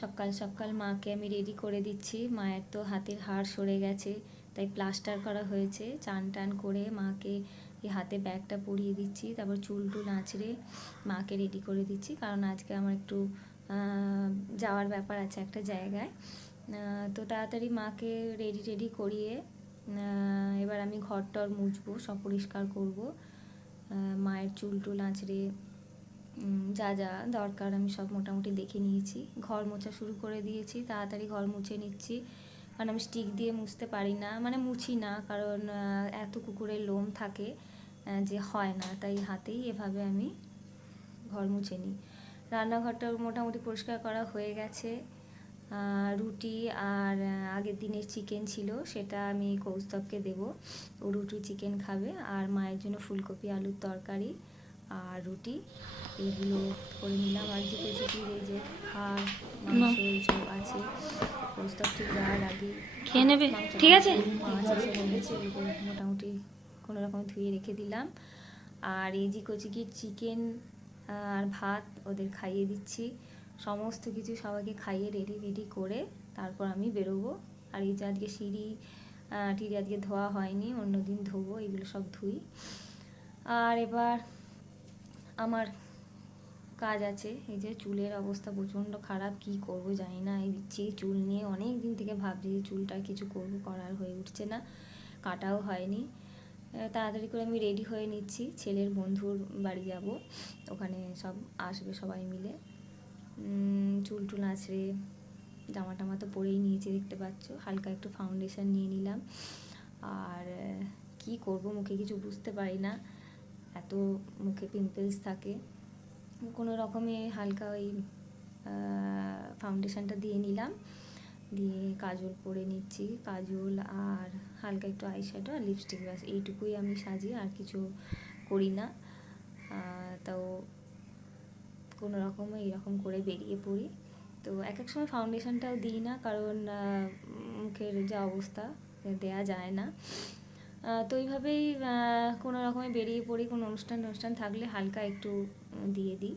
সকাল সকাল মাকে আমি রেডি করে দিচ্ছি। মায়ের তো হাতের হাড় সরে গেছে, তাই প্লাস্টার করা হয়েছে। চান টান করে মাকে এই হাতে ব্যাগটা পরিয়ে দিচ্ছি, তারপর চুল টুল আঁচড়ে মাকে রেডি করে দিচ্ছি। কারণ আজকে আমার একটু যাওয়ার ব্যাপার আছে একটা জায়গায়। তো তাড়াতাড়ি মাকে রেডি টেডি করিয়ে এবার আমি ঘর টর মুছবো সব পরিষ্কার করব মায়ের চুল টুল আঁচড়ে যা যা দরকার আমি সব মোটামুটি দেখে নিয়েছি। ঘর মোছা শুরু করে দিয়েছি, তাড়াতাড়ি ঘর মুছে নিচ্ছি। কারণ আমি স্টিক দিয়ে মুছতে পারি না মানে মুছি না, কারণ এত কুকুরের লোম থাকে যে হয় না। তাই হাতেই এভাবে আমি ঘর মুছে নিই। রান্নাঘরটা মোটামুটি পরিষ্কার করা হয়ে গেছে। রুটি আর আগের দিনের চিকেন ছিল, সেটা আমি কৌস্তবকে দেব। ও রুটি, চিকেন খাবে, আর মায়ের জন্য ফুলকপি, আলুর তরকারি। আর রুটি। এগুলো করে নিলাম। আর যে কিছু এই যে হাড় মাংস এইসব আছে কৌস্তব ঠিক যাওয়ার আগে খেয়ে নেবে। ঠিক আছে। মাছ এসে বলেছে মোটামুটি কোনো রকম ধুয়ে রেখে দিলাম। আর এই যে কচিকির চিকেন আর ভাত ওদের খাইয়ে দিচ্ছি। সমস্ত কিছু সবাইকে খাইয়ে রেডি রেডি করে তারপর আমি বেরোবো। আর এই যে আজকে সিঁড়ি টিড়ি আজকে ধোয়া হয়নি অন্যদিন ধোবো এগুলো সব ধুই। আর এবার আমার কাজ আছে, এই যে চুলের অবস্থা প্রচণ্ড খারাপ, কি করব জানি না, এই বিচ্ছি চুল নিয়ে অনেক দিন থেকে ভাবছি যে চুলটা কিছু করব করার হয়ে উঠছে না, কাটাও হয়নি। তাড়াতাড়ি করে আমি রেডি হয়ে নিচ্ছি, ছেলের বন্ধুর বাড়ি যাব, ওখানে সব আসবে সবাই মিলে। চুল টুল আছড়ে জামা টামা তো পরেই নিয়েছি দেখতে পাচ্ছ, হালকা একটু ফাউন্ডেশন নিয়ে নিলাম। আর কি করব মুখে কিছু বুঝতে পারি না। এত মুখে পিম্পলস থাকে। কোনো রকমে হালকা ওই ফাউন্ডেশনটা দিয়ে নিলাম। দিয়ে কাজল পরে নিচ্ছি। কাজল আর হালকা একটু আইশ্যাডো আর লিপস্টিক ব্যাস। এইটুকুই আমি সাজি আর কিছু করি না। তাও কোনো রকমে এরকম করে বেরিয়ে পড়ি। তো এক এক সময় ফাউন্ডেশনটাও দিই না কারণ মুখের যা অবস্থা, দেয়া যায় না। তো এইভাবেই কোনো রকমে বেরিয়ে পড়ি। কোনো অনুষ্ঠান অনুষ্ঠান থাকলে হালকা একটু দিয়ে দিই।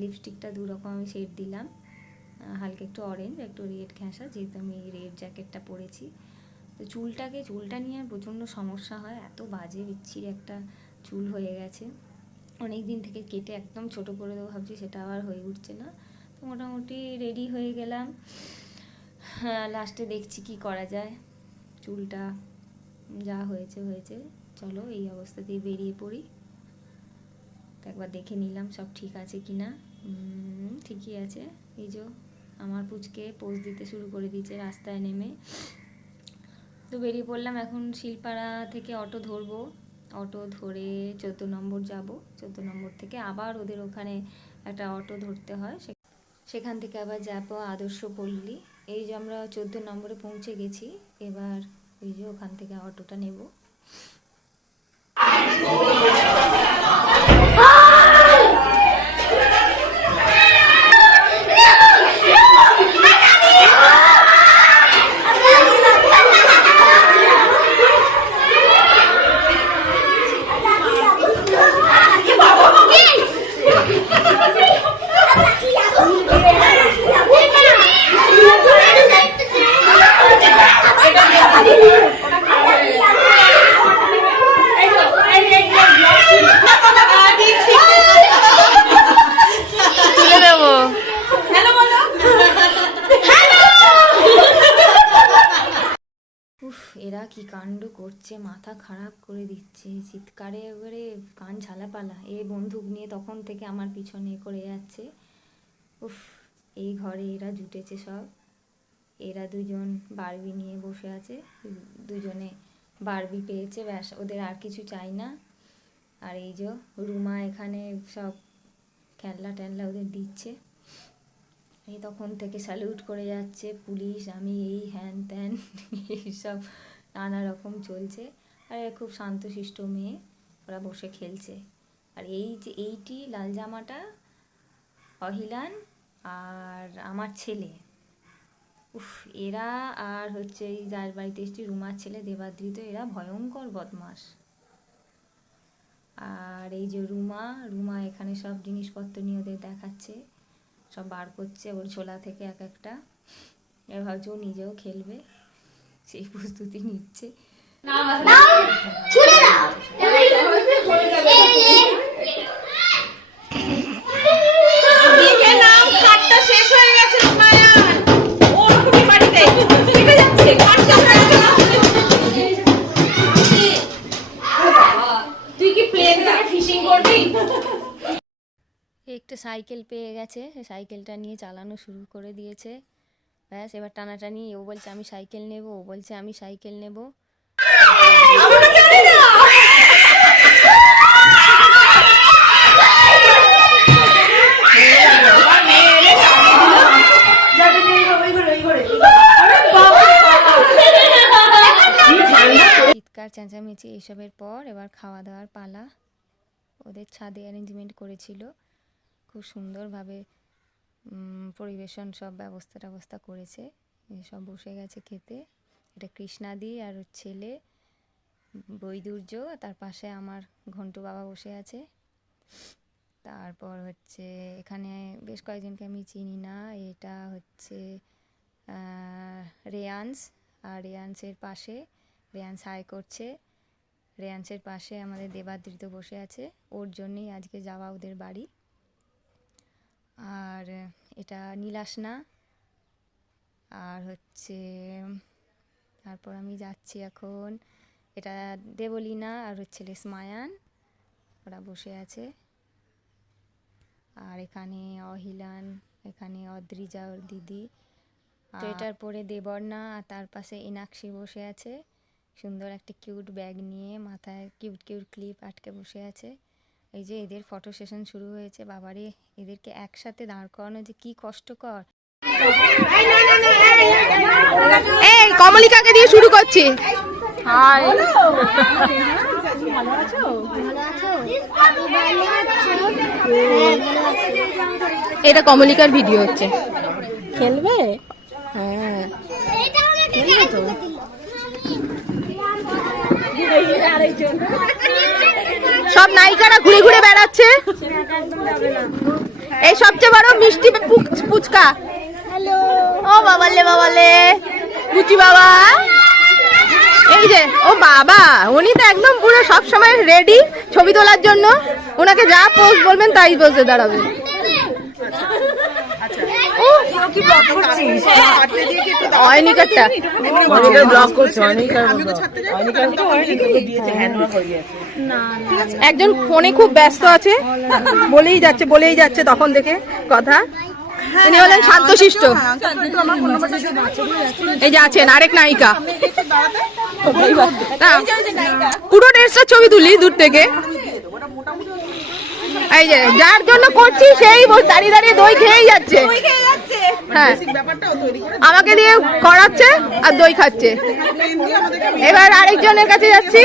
লিপস্টিকটা দু রকম আমি শেড দিলাম। হালকা একটু অরেঞ্জ একটু রেড ঘেঁষা যেহেতু আমি রেড জ্যাকেটটা পরেছি। তো চুলটাকে, চুলটা নিয়ে আর প্রচণ্ড সমস্যা হয়। এত বাজে, বিচ্ছির একটা চুল হয়ে গেছে। অনেক দিন থেকে কেটে একদম ছোট করে দেবো ভাবছি, সেটা আবার হয়ে উঠছে না। তো মোটামুটি রেডি হয়ে গেলাম। লাস্টে দেখছি কি করা যায়। চুলটা যা হয়েছে হয়েছে। চলো এই অবস্থাতেই বেরিয়ে পড়ি। একবার দেখে নিলাম সব ঠিক আছে কি না। ঠিকই আছে। এই যে আমার পুচকে পোজ দিতে শুরু করে দিয়েছে, রাস্তায় নেমে। তো বেরিয়ে পড়লাম, এখন শিলপাড়া থেকে অটো ধরবো। অটো ধরে চোদ্দ নম্বর যাব। চোদ্দ নম্বর থেকে আবার ওদের ওখানে একটা অটো ধরতে হয়। সেখান থেকে আবার যাব আদর্শ পল্লী। এই যে আমরা চোদ্দ নম্বরে পৌঁছে গেছি। এবার ওই যে ওখান থেকে অটোটা নেব। করছে মাথা খারাপ করে দিচ্ছে, চিৎকারে এবারে কান ঝালাপালা। এ বন্দুক নিয়ে তখন থেকে আমার পিছনে করে যাচ্ছে। উফ, এই ঘরে এরা জুটেছে সব। এরা দুজন বারবি নিয়ে বসে আছে। দুজনে বারবি পেয়েছে, ব্যাস, ওদের আর কিছু চাই না। আর এই যে রুমা এখানে সব খেলনা টেলনা ওদের দিচ্ছে। এই তখন থেকে স্যালিউট করে যাচ্ছে, পুলিশ, আমি এই, হ্যান ত্যান এইসব নানা রকম চলছে। আর খুব শান্তশিষ্ট মেয়ে, ওরা বসে খেলছে। আর এই যে এইটি লাল জামাটা, অহিলান আর আমার ছেলে। উফ, এরা আর হচ্ছে এই যার বাড়িতে এসছি রুমার ছেলে দেবাদৃত এরা ভয়ঙ্কর বদমাস আর এই যে রুমা রুমা এখানে সব জিনিসপত্র নিয়ে ওদের দেখাচ্ছে, সব বার করছে ওর ছোলা থেকে এক একটা। এবার ভাবছে ও নিজেও খেলবে। সেই প্রস্তুতি নিচ্ছে। দেখে নাও খাটটা শেষ হয়ে গেছে ওরকমই বাড়িতে। যাচ্ছে? খাটটা শেষ গেছে তুই কি প্লেন থেকে ফিশিং করবি? একটা সাইকেল পেয়ে গেছে। সাইকেলটা নিয়ে চালানো শুরু করে দিয়েছে। ব্যাস, এবার টানাটানি, ও বলছে, আমি সাইকেল নেব। ও বলছে, আমি সাইকেল নেব। চিৎকার, চেঁচামেচি এইসবের পর এবার খাওয়া দাওয়ার পালা। ওদের ছাদে অ্যারেঞ্জমেন্ট করেছিল। খুব সুন্দরভাবে পরিবেশন সব ব্যবস্থা ট্যবস্থা করেছে। সব বসে গেছে খেতে। এটা কৃষ্ণাদি আর ওর ছেলে, বৈদুর্য তার পাশে আমার ঘন্টু বাবা বসে আছে। তারপর হচ্ছে, এখানে বেশ কয়েকজনকে আমি চিনি না। এটা হচ্ছে রেয়ান্স। আর রেয়ান্সের পাশে, রেয়ান্স হাই করছে। রেয়ান্সের পাশে আমাদের দেবাদৃত বসে আছে। ওর জন্যই আজকে যাওয়া ওদের বাড়ি। আর এটা নীলাসনা আর হচ্ছে তারপর আমি যাচ্ছি এখন। এটা দেবলীনা আর হচ্ছে স্মায়ান ওরা বসে আছে। আর এখানে অহিলান এখানে অদ্রিজা ওর দিদি। তো এটার পরে দেবর্ণা আর তার পাশে ইনাক্ষী বসে আছে। সুন্দর একটা কিউট ব্যাগ নিয়ে মাথায় কিউট কিউট ক্লিপ আটকে বসে আছে। এই যে এদের ফটো সেশন শুরু হয়েছে বাবারে এদেরকে একসাথে দাঁড় করানো যে কি কষ্টকর। এই কমলিকাকে দিয়ে শুরু করছি। এটা কমলিকার ভিডিও হচ্ছে। খেলবে? হ্যাঁ। সব নায়িকারা ঘুরে ঘুরে বেড়াচ্ছে। এই সবচেয়ে বড় মিষ্টি পুচ- পুচকা। ও বাবালে বাবালে। বুচি বাবা। এই যে, ও বাবা, উনি তো একদম পুরো সব সময় রেডি ছবি তোলার জন্য। ওনাকে যা পোজ বলবেন তাই পোজে দাঁড়াবে। অয়নিকারটা। ব্লগ করছে অনেকটা একজন ফোনে খুব ব্যস্ত আছে বলেই যাচ্ছে বলেই যাচ্ছে তখন থেকে কথা। তিনি হলেন শান্তশিষ্ট এই যে আছেন আরেক নায়িকা। পুরো ড্রেসটা ছবি তুলি দূর থেকে। এই যে যার জন্য করছি সেই দাঁড়িয়ে দাঁড়িয়ে দই খেয়েই যাচ্ছে। হ্যাঁ। আমাকে দিয়ে করাচ্ছে আর দই খাচ্ছে। এবার আরেকজনের কাছে যাচ্ছি।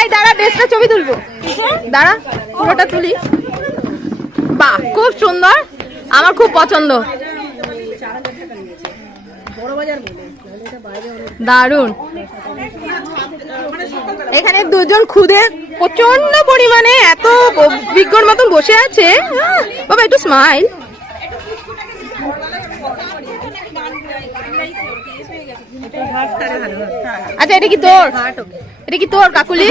এই দাঁড়া ড্রেসটা ছবি তুলবো। দাঁড়া পুরোটা তুলি। বাহ খুব সুন্দর। আমার খুব পছন্দ। দারুণ। এখানে দুজন খুদে প্রচণ্ড পরিমাণে এত বিজ্ঞর মতন বসে আছে। আহ, বাবা একটু স্মাইল আচ্ছা এটা কি তোর? এটা কি তোর, কাকুলি?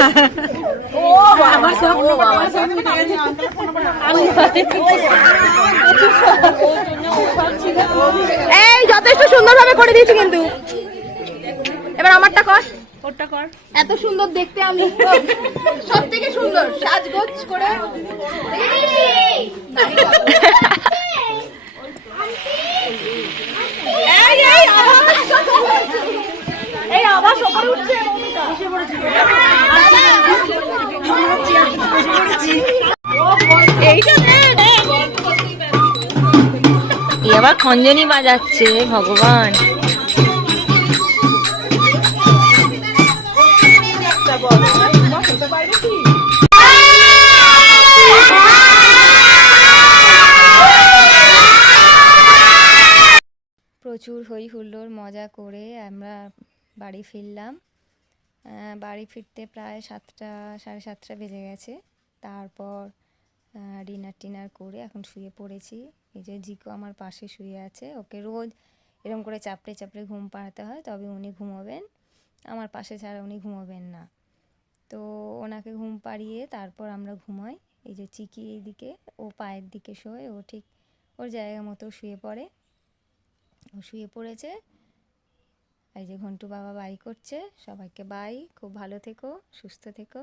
এই, যথেষ্ট সুন্দরভাবে করে দিয়েছি কিন্তু। এবার আমারটা কর। এত সুন্দর দেখতে আমি। সব থেকে সুন্দর, সাজগোজ করে এই, এই, আবার- এই আবার আবার খঞ্জনি বাজাচ্ছে ভগবান। প্রচুর হই হুল্লোড় মজা করে আমরা বাড়ি ফিরলাম। বাড়ি ফিরতে প্রায় সাতটা, সাড়ে সাতটা বেজে গেছে। তারপর ডিনার টিনার করে এখন শুয়ে পড়েছি। এই যে জিকো আমার পাশে শুয়ে আছে। ওকে রোজ এরকম করে চাপড়ে চাপড়ে ঘুম পাড়াতে হয়, তবে উনি ঘুমোবেন। আমার পাশে ছাড়া উনি ঘুমোবেন না। তো ওনাকে ঘুম পাড়িয়ে তারপর আমরা ঘুমাই। এই যে চিকি এইদিকে, ও পায়ের দিকে শোয়। ও ঠিক ওর জায়গা মতো শুয়ে পড়ে। ও শুয়ে পড়েছে। এই যে ঘন্টু বাবা বাই করছে সবাইকে বাই খুব ভালো থেকো সুস্থ থেকো।